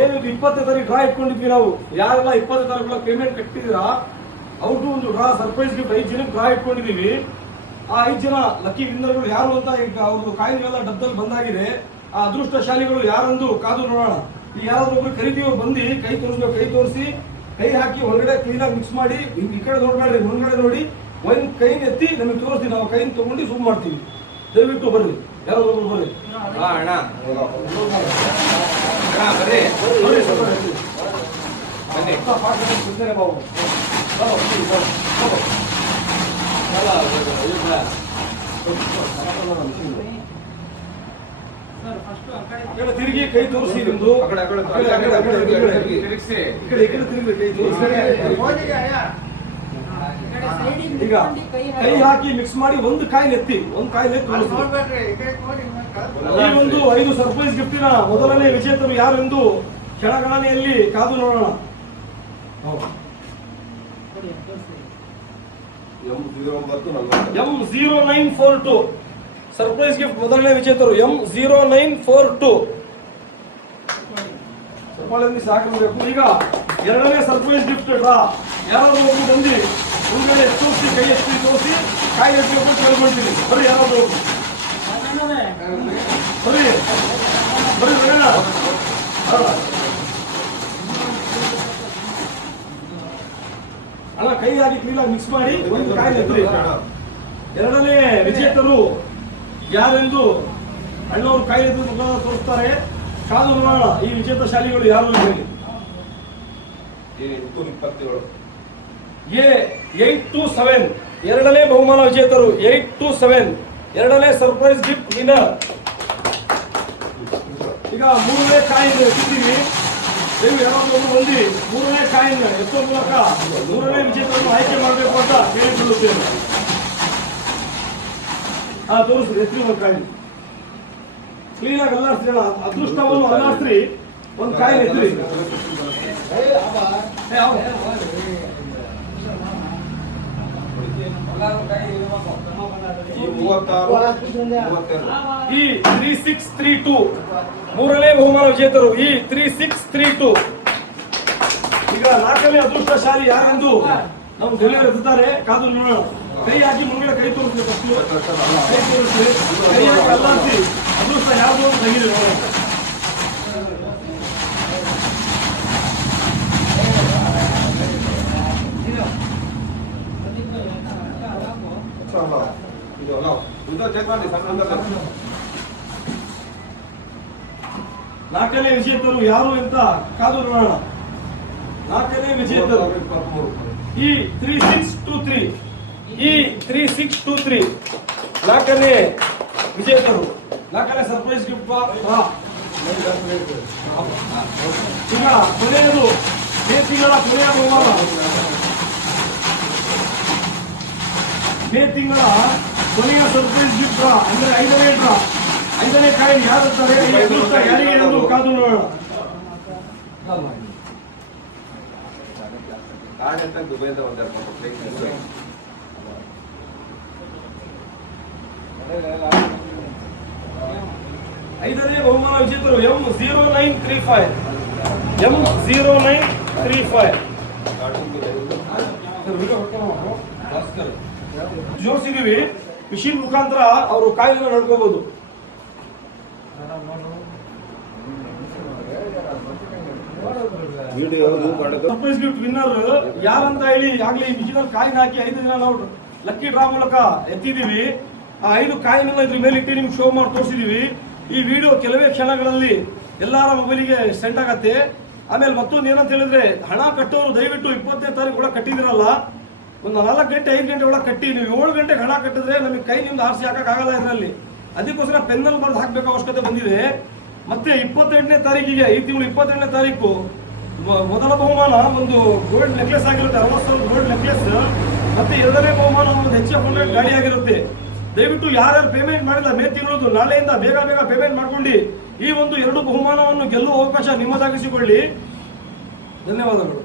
ಏನು 20ನೇ ತಾರೀಕು ಡ್ರಾ ಇಟ್ಕೊಂಡಿದ್ವಿ ನಾವು. ಯಾರೆಲ್ಲ 20ನೇ ತಾರೀಕು ಪೇಮೆಂಟ್ ಕಟ್ಟಿದ್ದೀರಾ ಅವ್ರಿಗೂ ಒಂದು ಡ್ರಾ ಸರ್ಪ್ರೈಸ್ ಗಿಫ್ಟ್ 5 ಜನಕ್ಕೆ ಡ್ರಾ ಇಟ್ಕೊಂಡಿದೀವಿ. ಆ 5 ಜನ ಲಕ್ಕಿ ವಿನ್ನರ್ಗಳು ಯಾರು ಅಂತ ಈಗ ಅವ್ರದ್ದು ಕಾಯಿನ್ಗಳೆಲ್ಲ ಡಬ್ಬದಲ್ಲಿ ಬಂದಾಗಿದೆ. ಆ ಅದೃಷ್ಟಶಾಲಿಗಳು ಯಾರಂದು ಕಾದು ನೋಡೋಣ. ಈಗ ಯಾರಾದ್ರೂ ಒಬ್ರು ಕರಿತೀವಿ, ಬಂದು ಕೈ ತೋರಿಸ್ಬೇಕು. ಕೈ ತೋರಿಸಿ ಕೈ ಹಾಕಿ ಒಳಗಡೆ ಕ್ಲೀನಾಗಿ ಮಿಕ್ಸ್ ಮಾಡಿ, ಈ ಕಡೆ ನೋಡ್ಬೇಡ್ರಿ, ಮುಂದ್ಗಡೆ ನೋಡಿ, ಒಂದು ಕೈನ ಎತ್ತಿ ನಮಗೆ ತೋರಿಸ್ತೀವಿ. ನಾವು ಕೈನ ತಗೊಂಡು ಜೂಮ್ ಮಾಡ್ತೀವಿ. ದಯವಿಟ್ಟು ಬರ್ರಿ, ಯಾರಾದ್ರೂ ಒಬ್ರು ಬರ್ರಿ. ಅಣ್ಣ ಬರ್ರಿ ಬರ್ರಿ ತಿರುಗಿ ಕೈ ತೋರಿಸಿ. ನಿಮ್ದು ಈಗ ಕೈ ಹಾಕಿ ಮಿಕ್ಸ್ ಮಾಡಿ ಒಂದು ಕಾಯಿನ್ ಎತ್ತಿ, ಒಂದು ಕಾಯಿನ್ ಎತ್ತಿ ಈ ಒಂದು 5 ಸರ್ಪ್ರೈಸ್ ಗಿಫ್ಟಿನ ಮೊದಲನೇ ವಿಜೇತರು ಯಾರೆಂದು ಕ್ಷಣಗಣನೆಯಲ್ಲಿ ಕಾದು ನೋಡೋಣ. M0942 ಸರ್ಪ್ರೈಸ್ ಗಿಫ್ಟ್ ಮೊದಲನೇ ವಿಜೇತರು M0942 ಸಾಕಬೇಕು. ಈಗ ಎರಡನೇ ಸರ್ಪ್ರೈಸ್ ಗಿಫ್ಟ್ ಡ್ರಾ. ಯಾರಾದ್ರೂ ಒಬ್ಬರು ಬಂದು ಮುಂದೆ ತೋರಿಸಿ, ಕೈ ಎತ್ತಿ ತೋರಿಸಿ, ಕಾಯಿ ಎತ್ತಿ ಕೇಳ್ಕೊಳ್ತೀನಿ. ಬರ್ರಿ, ಯಾರಾದ್ರೂ ಬರ್ರಿ ಬರ್ರಿ ಬರೋಣ. ಅಲ್ಲ, ಕೈ ಹಾಕಿ ಕ್ಲೀನಾಗಿ ಮಿಕ್ಸ್ ಮಾಡಿ ಒಂದು ಕಾಯಿ ಎತ್ತಿ. ಎರಡನೇ ವಿಜೇತರು ಯಾರೆಂದು ಅಣ್ಣವರು ಕಾಯಿ ಎದ್ದು ತೋರಿಸ್ತಾರೆ. ಕಾದು ನೋಡೋಣ ಈ ವಿಜೇತ ಶಾಲಿಗಳು ಯಾರು ಹೇಳಿ. A827 ಎರಡನೇ ಬಹುಮಾನ ವಿಜೇತರು. 827 ಎರಡನೇ ಸರ್ಪ್ರೈಸ್ ಗಿಫ್ಟ್ ವಿನ್ನರ್. ಈಗ ಮೂರನೇ ಕಾಯಿನ್ ಎತ್ತಿದ್ದೀವಿ. ಯಾರಾದ್ರೂ ಬಂದು ಮೂರನೇ ಕಾಯಿನ್ ಎತ್ತೋ ಮೂಲಕ ಮೂರನೇ ವಿಜೇತರನ್ನು ಆಯ್ಕೆ ಮಾಡಬೇಕು ಅಂತ ಕೇಳಿಕೊಳ್ಳುತ್ತೇನೆ. ತೋರಿಸ್ರಿ, ಎತ್ತಿ ಒಂದು ಕಾಯಿನ್ ಕ್ಲೀನಾಗಿ ಅಲ್ಲಾಡ್ಸ್ರಿ. ಅದೃಷ್ಟವನ್ನು ಅಲ್ಲಾಡ್ಸ್ರಿ, ಒಂದು ಕಾಯಿನ್ ಎತ್ತಿ. ಈ 3632 ಮೂರನೇ ಬಹುಮಾನ ವಿಜೇತರು. ಈ 3632 ಈಗ ನಾಲ್ಕನೇ ಅದೃಷ್ಟಶಾಲಿ ಯಾರೆಂದು ನಾವು ಗೆಳೆಯರು ಎತ್ತಾರೆ. ಕಾದು ನೋಡೋಣ. ಕೈ ಹಾಕಿ ಮುಂಗಡೆ ಕೈ ತೋರಿಸ್ಬೇಕು. ಕೈ ತೋರಿಸಿ, ಕೈ ಹಾಕಿ ಅಲ್ಲಾಡಿಸಿ ಅದೃಷ್ಟ ಯಾವುದು ಅಂತ ತೆಗೀರಿ. ನಾಲ್ಕನೇ ವಿಜೇತರು ಯಾರು ಅಂತ ಕಾದು ನೋಡೋಣ. ನಾಲ್ಕನೇ ವಿಜೇತರು ಈ 3623 ಈ 3623 ನಾಲ್ಕನೇ ವಿಜೇತರು. ನಾಲ್ಕನೇ ಸರ್ಪ್ರೈಸ್ ಗಿಫ್ಟ್. ಈಗ ಕೊನೆಯದು ಮೇ ತಿಂಗಳ ಕೊನೆಯ ಬಹುಮಾನ. ಮೇ ತಿಂಗಳ ಕೊನೆಯ ಸರ್ಪ್ರೈಸ್ ಗಿಫ್ಟ್ ಅಂದ್ರೆ 5ನೇ ಡ್ರಾ. 5ನೇ ಕಾಯಿನ್ ಯಾರುತ್ತಾರೆ, ಯಾರಿಗೆ ಎಂದು ಕಾದು ನೋಡೋಣ. ಐದನೇ ಬಹುಮಾನ ವಿಜೇತರು M0935 M0935 ಜೋಡಿಸಿದೀವಿ. ಮಿಷಿನ್ ಮುಖಾಂತರ ಅವರು ಕಾಯಿನ ನಡ್ಕೋಬಹುದು. ಸರ್ಪ್ರೈಸ್ ಗಿಫ್ಟ್ ವಿನ್ನರ್ ಯಾರಂತ ಹೇಳಿ ಆಗ್ಲಿ ಮಿಷಿನ್ ಅಲ್ಲಿ ಕಾಯಿನ ಹಾಕಿ 5 ಜನ ನಾವು ಲಕ್ಕಿ ಡ್ರಾ ಮೂಲಕ ಎತ್ತಿದೀವಿ. ಆ 5 ಕಾಯಿನ ಇದ್ರ ಮೇಲೆ ಇಟ್ಟು ನಿಮ್ಗೆ ಶೋ ಮಾಡಿ ತೋರಿಸಿದೀವಿ. ಈ ವಿಡಿಯೋ ಕೆಲವೇ ಕ್ಷಣಗಳಲ್ಲಿ ಎಲ್ಲರ ಮೊಬೈಲಿಗೆ ಸೆಂಡ್ ಆಗತ್ತೆ. ಆಮೇಲೆ ಮತ್ತೊಂದು ಏನಂತ ಹೇಳಿದ್ರೆ, ಹಣ ಕಟ್ಟೋರು ದಯವಿಟ್ಟು 20ನೇ ತಾರೀಕು ಒಳಗೆ ಕಟ್ಟಿದಿರಲ್ಲ, ಒಂದು 4 ಗಂಟೆ 5 ಗಂಟೆ ಒಳಗೆ ಕಟ್ಟಿ. ನೀವು 7 ಗಂಟೆಗೆ ಹಣ ಕಟ್ಟಿದ್ರೆ ನಮಗೆ ಕೈ ನಿಮ್ದು ಆರಿಸಿ ಹಾಕಕ್ಕಾಗಲ್ಲ ಇದರಲ್ಲಿ. ಅದಕ್ಕೋಸ್ಕರ ಪೆನ್ನಲ್ಲಿ ಬರೆದು ಹಾಕಬೇಕು ಅವಶ್ಯಕತೆ ಬಂದಿದೆ. ಮತ್ತೆ 28ನೇ ತಾರೀಕಿಗೆ, ಈ ತಿಂಗಳು 28ನೇ ತಾರೀಕು ಮೊದಲ ಬಹುಮಾನ ಒಂದು ಗೋಲ್ಡ್ ನೆಕ್ಲೆಸ್ ಆಗಿರುತ್ತೆ, 60,000 ಗೋಲ್ಡ್ ನೆಕ್ಲೆಸ್. ಮತ್ತೆ ಎರಡನೇ ಬಹುಮಾನ ಒಂದು HF 100 ಗಾಡಿ ಆಗಿರುತ್ತೆ. ದಯವಿಟ್ಟು ಯಾರ್ಯಾರು ಪೇಮೆಂಟ್ ಮಾಡಿಲ್ಲ ಮೇ ತಿಂಗಳದು, ನಾಳೆಯಿಂದ ಬೇಗ ಬೇಗ ಪೇಮೆಂಟ್ ಮಾಡ್ಕೊಂಡು ಈ ಒಂದು 2 ಬಹುಮಾನವನ್ನು ಗೆಲ್ಲುವ ಅವಕಾಶ ನಿಮ್ಮದಾಗಿಸಿಕೊಳ್ಳಿ. ಧನ್ಯವಾದಗಳು.